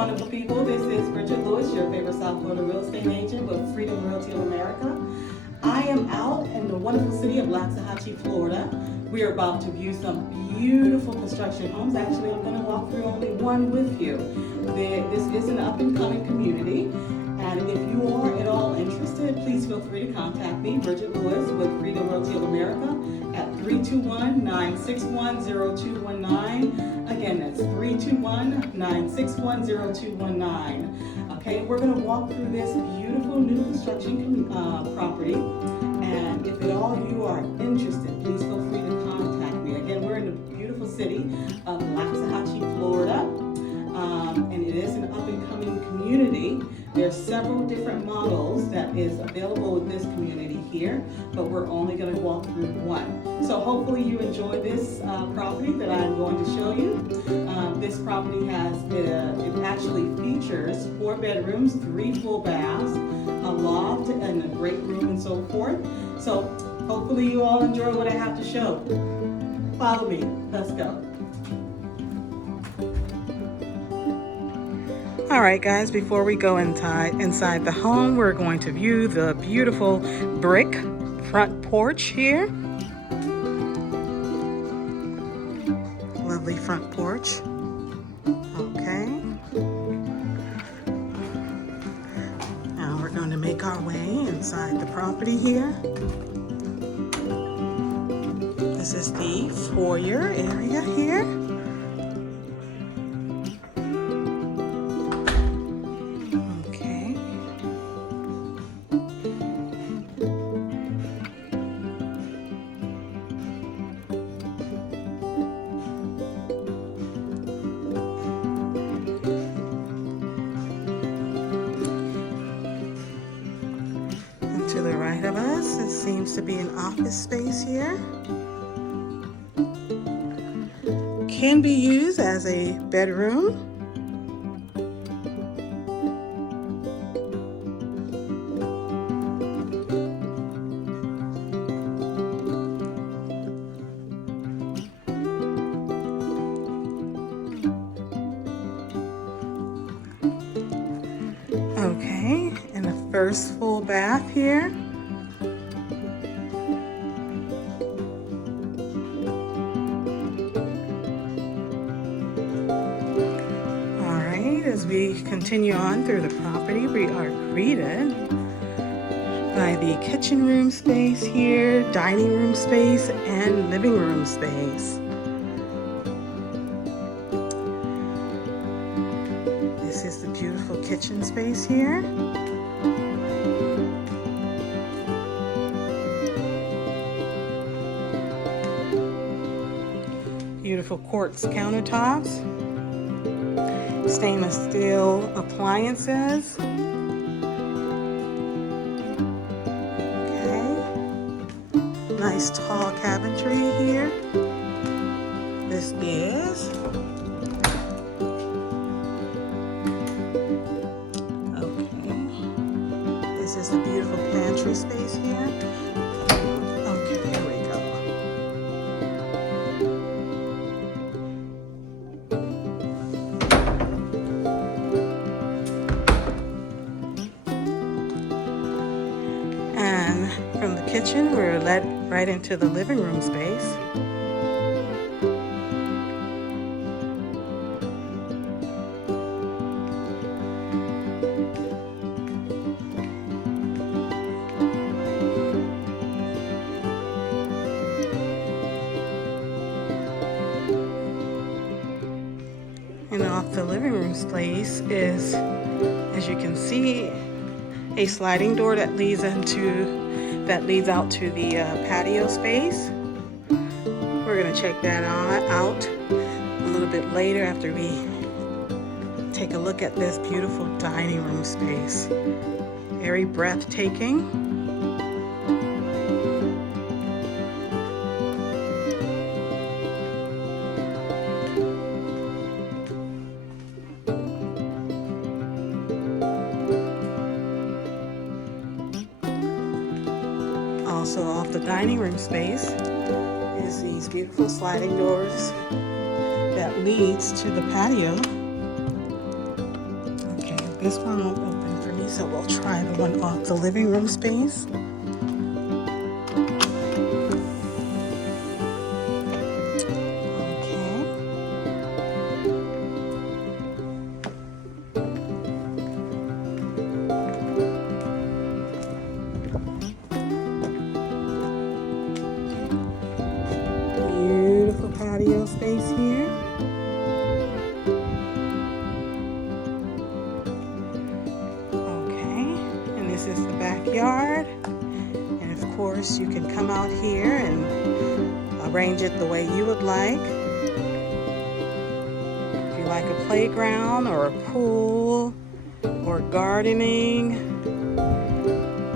wonderful people. This is Briget Louis, your favorite South Florida real estate agent with Freedom Realty of America. I am out in the wonderful city of Loxahatchee, Florida. We are about to view some beautiful construction homes. Actually, I'm going to walk through only one with you. This is an up-and-coming community, and if you are at all interested, please feel free to contact me, Briget Louis with Freedom Realty of America, at 321-961-0219. Again, that's 321-961-0219. Okay, we're going to walk through this beautiful new construction property, and if at all you are interested, please feel free to contact me. Again, we're in the beautiful city of Loxahatchee, Florida, and it is an up-and-coming community. There's several different models that is available with this community here, but we're only going to walk through one. So hopefully you enjoy this property that I'm going to show you. This property has, it actually features 4 bedrooms, 3 full baths, a loft, and a great room and so forth. So hopefully you all enjoy what I have to show. Follow me, let's go. All right, guys, before we go inside the home, we're going to view the beautiful brick front porch here. Lovely front porch. Okay. Now we're going to make our way inside the property here. This is the foyer area here. To the right of us, it seems to be an office space here. Can be used as a bedroom. first full bath here. Alright, as we continue on through the property, we are greeted by the kitchen room space here, dining room space, and living room space. This is the beautiful kitchen space here. Beautiful quartz countertops, stainless steel appliances. Nice tall cabinetry here. This is This is the beautiful pantry space here. Okay, here we go. And from the kitchen, we're led right into the living room space. And off the living room space is, as you can see, a sliding door that leads out to the patio space. We're going to check that out a little bit later after we take a look at this beautiful dining room space. Very breathtaking. Also off the dining room space is these beautiful sliding doors that leads to the patio. Okay, this one won't open for me, so we'll try the one off the living room space. Patio space here. Okay, and this is the backyard. And of course, you can come out here and arrange it the way you would like. If you like a playground or a pool or gardening,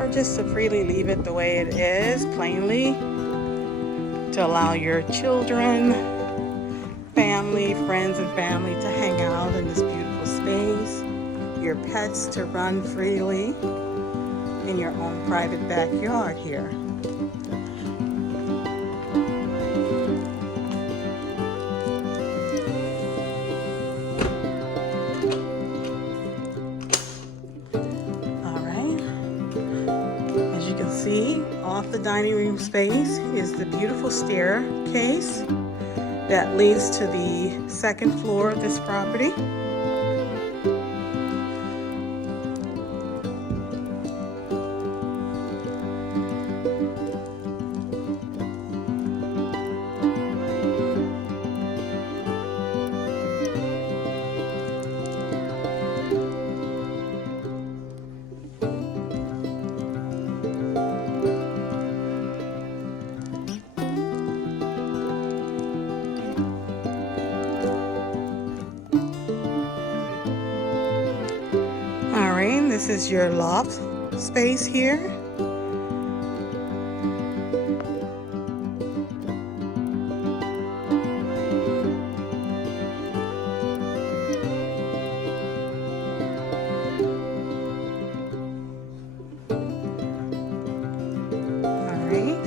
or just to freely leave it the way it is, plainly, to allow your children, family, friends and family to hang out in this beautiful space, your pets to run freely in your own private backyard here. See, off the dining room space is the beautiful staircase that leads to the second floor of this property. This is your loft space here. Alright.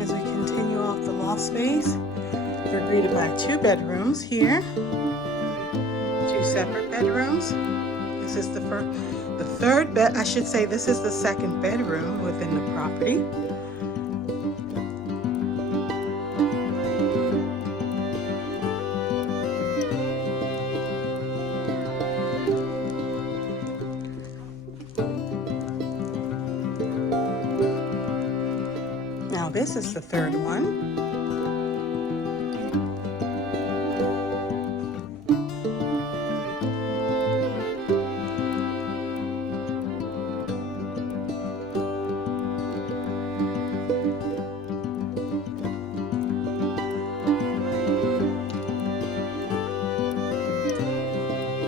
As we continue off the loft space, we're greeted by 2 bedrooms here. 2 separate bedrooms. This is the third bed. I should say this is the second bedroom within the property. Now this is the third one.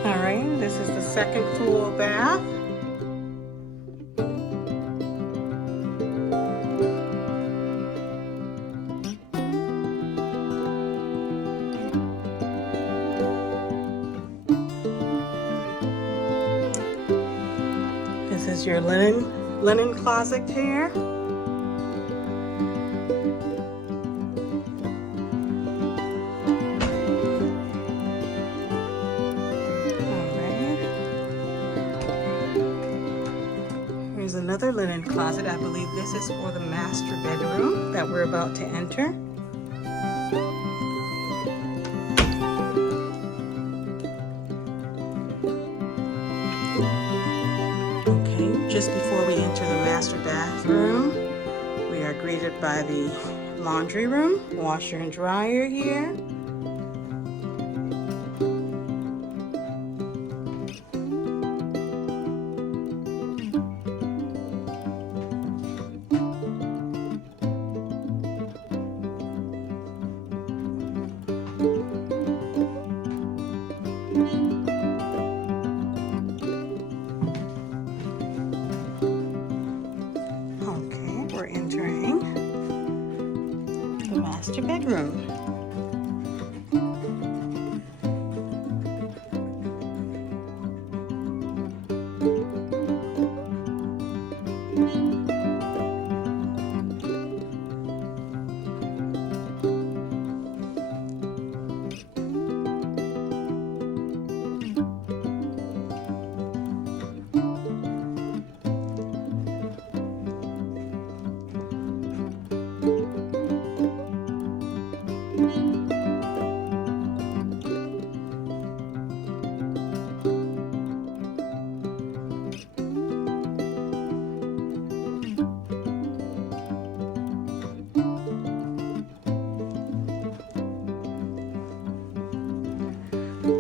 All right, this is the second full bath. This is your linen closet here. Here's another linen closet. I believe this is for the master bedroom that we're about to enter. Okay, just before we enter the master bathroom, we are greeted by the laundry room, washer and dryer here. We're entering the master bedroom.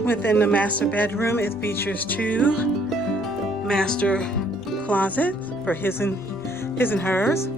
Within the master bedroom, it features two master closets for his and hers.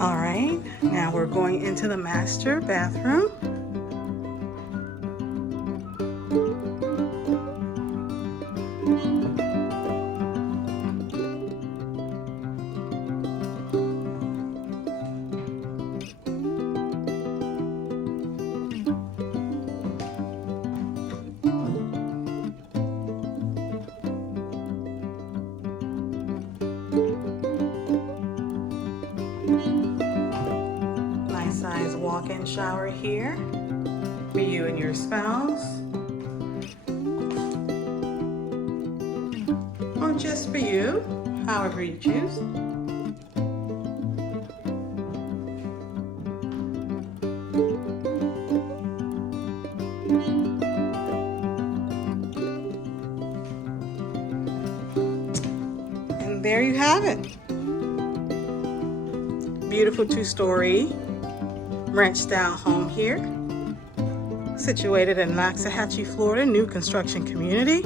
All right, now we're going into the master bathroom. Size walk-in shower here for you and your spouse, or just for you, however you choose. And there you have it. Beautiful two-story ranch-style home here, situated in Loxahatchee, Florida, new construction community.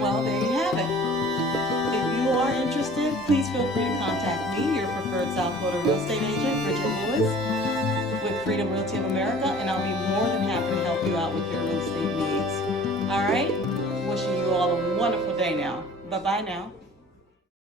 Well, there you have it. If you are interested, please feel free to contact me, your preferred South Florida real estate agent, Briget Louis, with Freedom Realty of America, and I'll be more than happy to help you out with your real estate needs. All right? Wishing you all a wonderful day now. Bye-bye now.